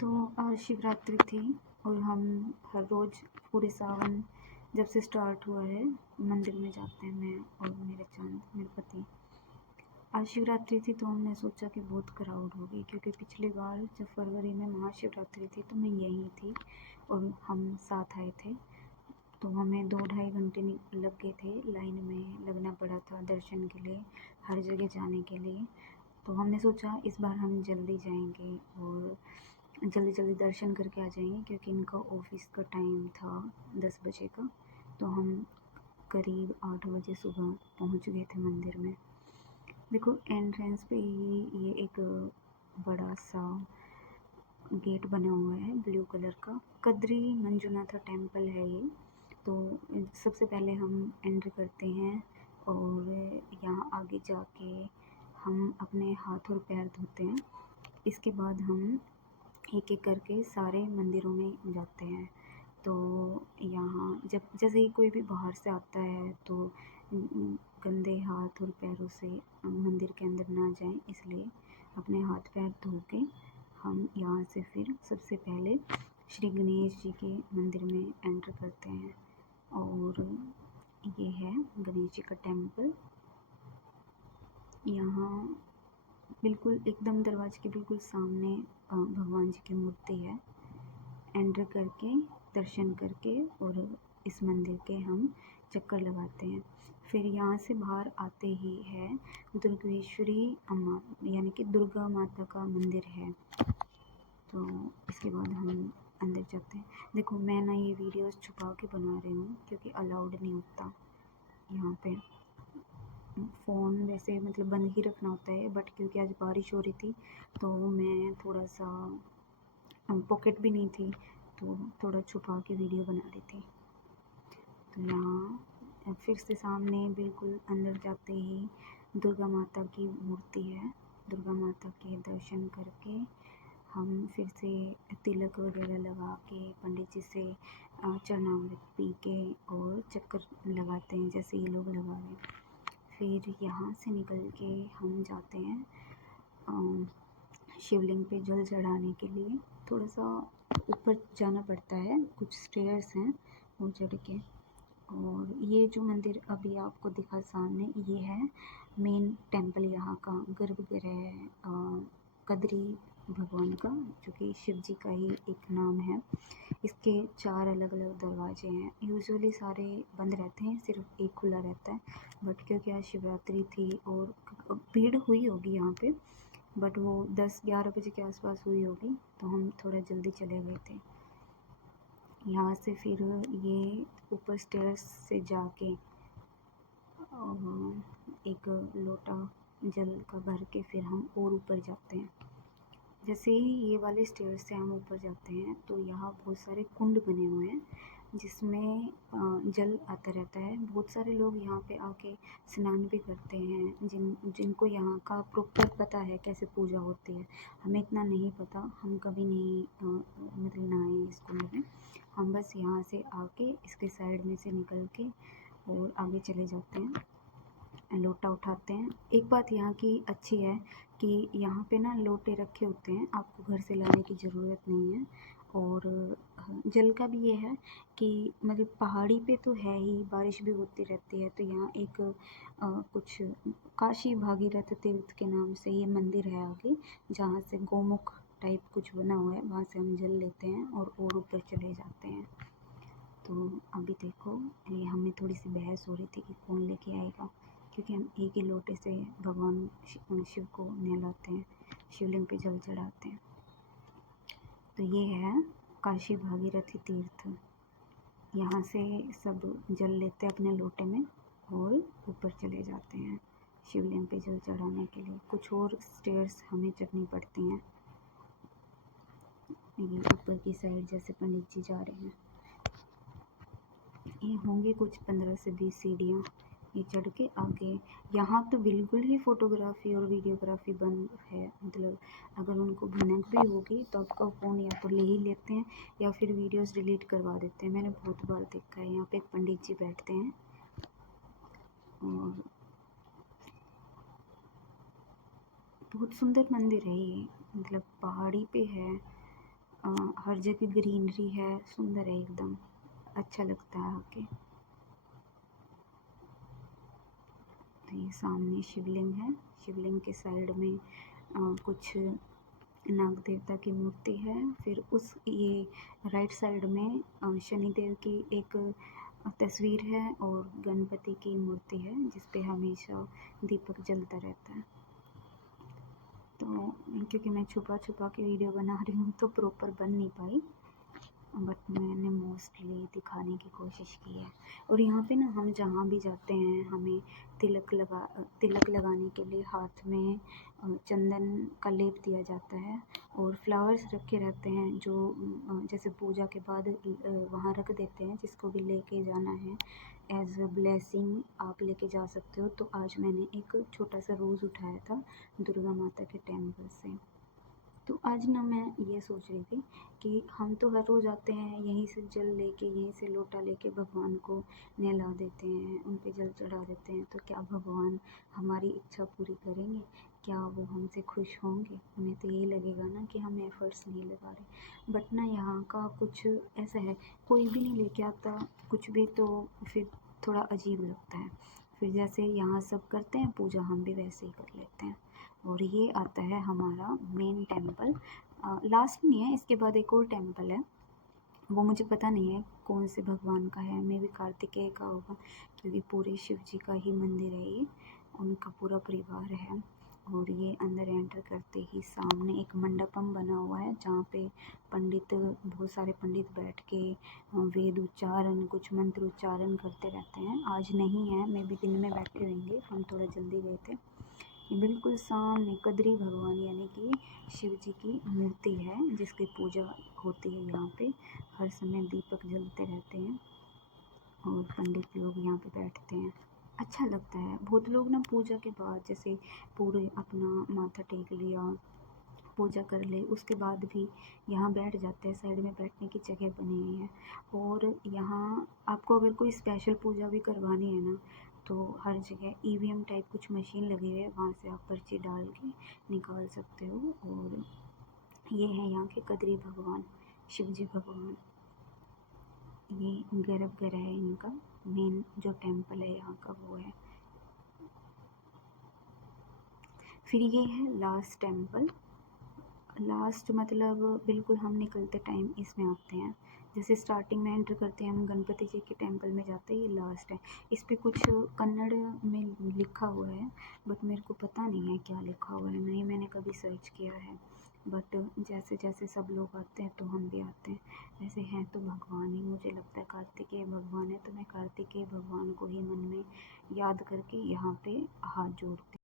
तो आज शिवरात्रि थी और हम हर रोज़ पूरे सावन जब से स्टार्ट हुआ है मंदिर में जाते हैं, मैं और मेरे चांद मेरे पति। आज शिवरात्रि थी तो हमने सोचा कि बहुत क्राउड होगी, क्योंकि पिछली बार जब फरवरी में महाशिवरात्रि थी तो मैं यहीं थी और हम साथ आए थे। तो हमें 2-2.5 घंटे लग गए थे, लाइन में लगना पड़ा था दर्शन के लिए, हर जगह जाने के लिए। तो हमने सोचा इस बार हम जल्दी जाएंगे और जल्दी जल्दी दर्शन करके आ जाएंगे, क्योंकि इनका ऑफिस का टाइम था 10 बजे का। तो हम करीब 8 बजे सुबह पहुंच गए थे मंदिर में। देखो एंट्रेंस पे ही ये एक बड़ा सा गेट बना हुआ है ब्लू कलर का, कद्री मंजुनाथ टेम्पल है ये। तो सबसे पहले हम एंटर करते हैं और यहाँ आगे जाके हम अपने हाथ और पैर धोते हैं। इसके बाद हम एक एक करके सारे मंदिरों में जाते हैं। तो यहाँ जब जैसे ही कोई भी बाहर से आता है तो गंदे हाथ और पैरों से मंदिर के अंदर ना जाएं, इसलिए अपने हाथ पैर धो के हम यहाँ से फिर सबसे पहले श्री गणेश जी के मंदिर में एंटर करते हैं। और ये है गणेश जी का टेम्पल। यहाँ बिल्कुल एकदम दरवाजे के बिल्कुल सामने भगवान जी की मूर्ति है। एंटर करके दर्शन करके और इस मंदिर के हम चक्कर लगाते हैं। फिर यहाँ से बाहर आते ही है दुर्गेश्वरी अम्मा यानी कि दुर्गा माता का मंदिर है। तो इसके बाद हम अंदर जाते हैं। देखो मैं ना ये वीडियोस छुपा के बना रही हूँ, क्योंकि अलाउड नहीं होता यहाँ पे। फ़ोन वैसे मतलब बंद ही रखना होता है, बट क्योंकि आज बारिश हो रही थी तो मैं थोड़ा सा पॉकेट भी नहीं थी तो थोड़ा छुपा के वीडियो बना रही थी। तो यहाँ फिर से सामने बिल्कुल अंदर जाते ही दुर्गा माता की मूर्ति है। दुर्गा माता के दर्शन करके हम फिर से तिलक वगैरह लगा के पंडित जी से चरणामृत पी के और चक्कर लगाते हैं जैसे ये लोग लगा रहे हैं। फिर यहाँ से निकल के हम जाते हैं शिवलिंग पे जल चढ़ाने के लिए। थोड़ा सा ऊपर जाना पड़ता है, कुछ स्टेयर्स हैं वो चढ़ के। और ये जो मंदिर अभी आपको दिखा सामने, ये है मेन टेम्पल यहाँ का, गर्भगृह कद्री भगवान का, जो कि शिव जी का ही एक नाम है। इसके 4 अलग अलग दरवाजे हैं। यूजुअली सारे बंद रहते हैं, सिर्फ एक खुला रहता है। बट क्योंकि आज शिवरात्रि थी और भीड़ हुई होगी यहाँ पे, बट वो 10-11 बजे के आसपास हुई होगी, तो हम थोड़ा जल्दी चले गए थे। यहाँ से फिर ये ऊपर स्टेयर्स से जाके एक लोटा जल का भर के फिर हम और ऊपर जाते हैं। जैसे ही ये वाले स्टेयर्स से हम ऊपर जाते हैं तो यहाँ बहुत सारे कुंड बने हुए हैं जिसमें जल आता रहता है। बहुत सारे लोग यहाँ पे आके स्नान भी करते हैं, जिनको यहाँ का प्रॉपर पता है कैसे पूजा होती है। हमें इतना नहीं पता, हम कभी नहीं मतलब नहाए इस कुंड में। हम बस यहाँ से आके इसके साइड में से निकल के और आगे चले जाते हैं, लोटा उठाते हैं। एक बात यहाँ की अच्छी है कि यहाँ पे ना लोटे रखे होते हैं, आपको घर से लाने की ज़रूरत नहीं है। और जल का भी ये है कि मतलब पहाड़ी पे तो है ही, बारिश भी होती रहती है। तो यहाँ एक कुछ काशी भागीरथ तीर्थ के नाम से ये मंदिर है आगे, जहाँ से गोमुख टाइप कुछ बना हुआ है, वहाँ से हम जल लेते हैं और ऊपर चले जाते हैं। तो अभी देखो ये हमें थोड़ी सी बहस हो रही थी कि कौन लेके आएगा, क्योंकि हम एक ही लोटे से भगवान शिव को नहलाते हैं, शिवलिंग पे जल चढ़ाते हैं। तो ये है काशी भागीरथी तीर्थ। यहाँ से सब जल लेते हैं अपने लोटे में और ऊपर चले जाते हैं शिवलिंग पे जल चढ़ाने के लिए। कुछ और स्टेयर्स हमें चढ़नी पड़ती हैं, ये ऊपर की साइड जैसे पंडित जी जा रहे हैं। ये होंगी कुछ 15 से 20 सीढ़ियाँ, ये चढ़ के आगे। यहाँ तो बिल्कुल ही फ़ोटोग्राफ़ी और वीडियोग्राफ़ी बंद है, मतलब अगर उनको भनक भी होगी तो आपका फ़ोन या तो ले ही लेते हैं या फिर वीडियोस डिलीट करवा देते हैं। मैंने बहुत बार देखा है। यहाँ पे एक पंडित जी बैठते हैं और बहुत सुंदर मंदिर है ये, मतलब पहाड़ी पे है हर जगह ग्रीनरी है, सुंदर है एकदम, अच्छा लगता है आके। तो ये सामने शिवलिंग है, शिवलिंग के साइड में कुछ नाग देवता की मूर्ति है। फिर उस ये राइट साइड में शनिदेव की एक तस्वीर है और गणपति की मूर्ति है जिस पे हमेशा दीपक जलता रहता है। तो क्योंकि मैं छुपा छुपा के वीडियो बना रही हूँ तो प्रॉपर बन नहीं पाई, बट मैंने मोस्टली दिखाने की कोशिश की है। और यहाँ पे ना हम जहाँ भी जाते हैं हमें तिलक लगाने के लिए हाथ में चंदन का लेप दिया जाता है और फ्लावर्स रखे रहते हैं जो जैसे पूजा के बाद वहाँ रख देते हैं, जिसको भी लेके जाना है एज अ ब्लेसिंग आप लेके जा सकते हो। तो आज मैंने एक छोटा सा रोज़ उठाया था दुर्गा माता के टेम्पल से। तो आज ना मैं ये सोच रही थी कि हम तो हर रोज़ आते हैं, यहीं से जल लेके, यहीं से लोटा लेके भगवान को नहला देते हैं, उन पे जल चढ़ा देते हैं। तो क्या भगवान हमारी इच्छा पूरी करेंगे? क्या वो हमसे खुश होंगे? उन्हें तो यही लगेगा ना कि हम एफ़र्ट्स नहीं लगा रहे। बट ना यहाँ का कुछ ऐसा है, कोई भी नहीं लेके आता कुछ भी, तो फिर थोड़ा अजीब लगता है। फिर जैसे यहाँ सब करते हैं पूजा, हम भी वैसे ही कर लेते हैं। और ये आता है हमारा मेन टेम्पल, लास्ट नहीं है, इसके बाद एक और टेम्पल है, वो मुझे पता नहीं है कौन से भगवान का है, मे भी कार्तिकेय का होगा क्योंकि पूरे शिव जी का ही मंदिर है ये, उनका पूरा परिवार है। और ये अंदर एंटर करते ही सामने एक मंडपम बना हुआ है जहाँ पे बहुत सारे पंडित बैठ के वेद उच्चारण, कुछ मंत्र उच्चारण करते रहते हैं। आज नहीं है, मे भी दिन में बैठे होंगे, हम थोड़ा जल्दी गए थे। बिल्कुल सामने कद्री भगवान यानी कि शिव जी की मूर्ति है जिसकी पूजा होती है। यहाँ पे हर समय दीपक जलते रहते हैं और पंडित लोग यहाँ पे बैठते हैं, अच्छा लगता है। बहुत लोग ना पूजा के बाद जैसे पूरे अपना माथा टेक लिया, पूजा कर ले, उसके बाद भी यहाँ बैठ जाते हैं, साइड में बैठने की जगह बनी हुई है। और यहाँ आपको अगर कोई स्पेशल पूजा भी करवानी है ना तो हर जगह ईवीएम टाइप कुछ मशीन लगी हुई है, वहाँ से आप पर्ची डाल के निकाल सकते हो। और ये है यहाँ के कद्री भगवान, शिव जी भगवान। ये गर्भगृह है इनका, मेन जो टेम्पल है यहाँ का वो है। फिर ये है लास्ट टेम्पल, लास्ट मतलब बिल्कुल हम निकलते टाइम इसमें आते हैं। जैसे स्टार्टिंग में एंटर करते हैं हम गणपति जी के टेम्पल में जाते हैं, ये लास्ट है। इस पर कुछ कन्नड़ में लिखा हुआ है बट मेरे को पता नहीं है क्या लिखा हुआ है, नहीं मैंने कभी सर्च किया है। बट जैसे जैसे सब लोग आते हैं तो हम भी आते हैं। वैसे हैं तो भगवान ही, मुझे लगता है कार्तिकेय भगवान है, तो मैं कार्तिकेय भगवान को ही मन में याद करके यहाँ पे हाथ जोड़ती हूँ।